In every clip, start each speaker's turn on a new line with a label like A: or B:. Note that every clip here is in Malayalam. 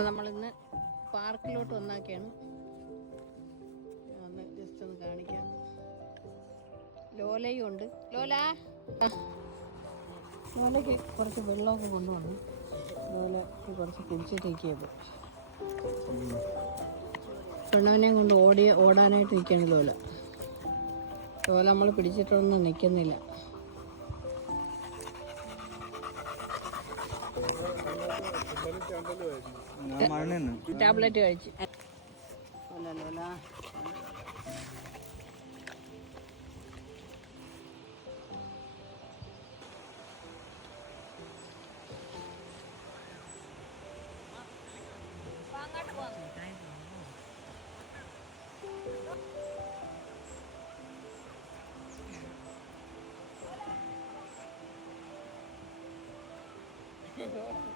A: നമ്മളിന്ന് പാർക്കിലോട്ട് വന്നാക്കിയാണ്. ഒന്ന് ജസ്റ്റ് ഒന്ന് കാണിക്കാം. ലോലയും ഉണ്ട്. ലോല. ലോലയ്ക്ക് കുറച്ച് വെള്ളമൊക്കെ കൊണ്ടുവന്നു. ലോല കുറച്ച് കുടിച്ചിട്ടിരിക്കുന്നത് പെണ്ണവനെ കൊണ്ട് ഓടി ഓടാനായിട്ട് നിൽക്കുകയാണ് ലോല. ലോല നമ്മൾ പിടിച്ചിട്ടൊന്നും നിൽക്കുന്നില്ല. ടാബ്ലറ്റ് കഴിച്ചു. Thank ലോല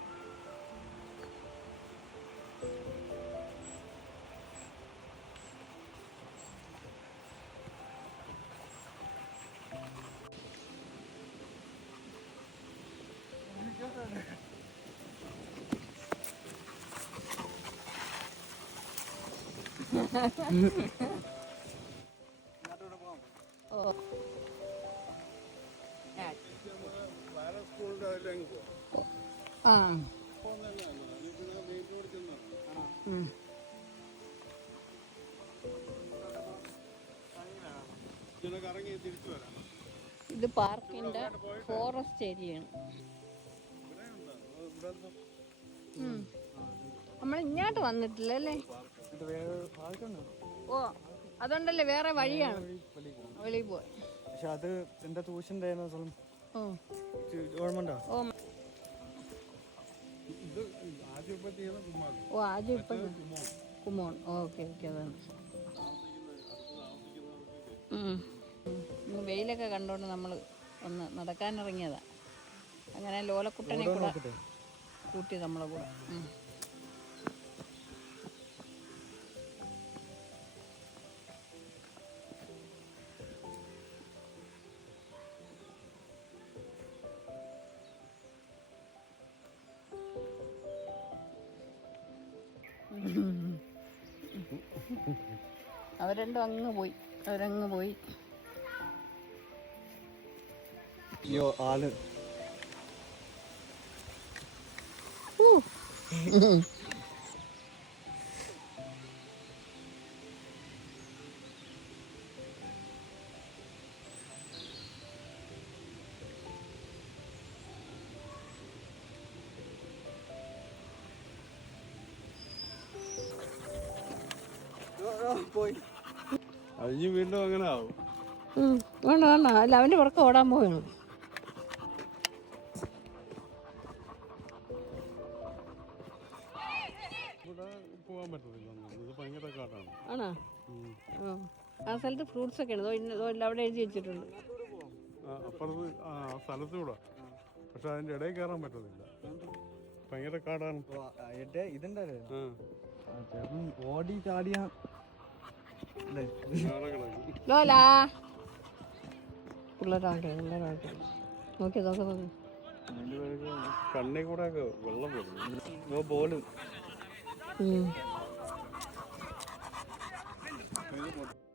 A: ഇത് പാർക്കിന്റെ ഫോറസ്റ്റ് ഏരിയയാണ്. നമ്മൾ ഇങ്ങോട്ട് വന്നിട്ടില്ല അല്ലേ?
B: ഇത് വേറെ പാർക്കുണ്ട്
A: ഓ അതുകൊണ്ടല്ലേ വേറെ വഴിയാണ്. വെളിയിൽ പോയി
B: പക്ഷെ അത് എന്റെ
A: ട്യൂഷന്റെ
B: ഗവൺമെന്റാ
A: ഓ.
C: ഇത് ആദ്യം ഇപ്പൊ
A: ഓ ആദ്യം ഇപ്പം കുമോൺ. ഓക്കെ ഓക്കെ അതാണ്. വെയിലൊക്കെ കണ്ടോണ്ട് നമ്മൾ ഒന്ന് നടക്കാനിറങ്ങിയതാ. അങ്ങനെ ലോലക്കുട്ടനെ കൂടെ കൂട്ടി നമ്മളെ കൂടെ. അവർ രണ്ടും അങ്ങ് പോയി. അവരങ്ങ് പോയി.
B: അയ്യോ ആൾ. പോയി.
C: അത് വീണ്ടും അങ്ങനെ ആവും.
A: വേണ്ട വേണ്ട. അല്ല അവന്റെ പുറത്ത് ഓടാൻ പോവുകയാണ്.
C: പോകാൻ പറ്റത്തില്ല
A: ആണോ? ആ സ്ഥലത്ത് ഫ്രൂട്ട്സ് ഒക്കെ ഉണ്ട്. അവിടെ എഴുതി വെച്ചിട്ടുണ്ട്.
C: അപ്പുറത്ത് ആ സ്ഥലത്തൂടെ. പക്ഷെ അതിന്റെ ഇടയിൽ കയറാൻ പറ്റത്തില്ല. ഭയങ്കര കാടാണ്.
B: ഇതുണ്ടേ ഓടി ചാടിയ
A: ലോലാ. പിള്ളേരാകെ പിള്ളേരാകെ നോക്കി നോക്കി നോക്കി.
C: കണ്ണി കൂടെ വെള്ളം പോകുന്നു പൊട്ടി-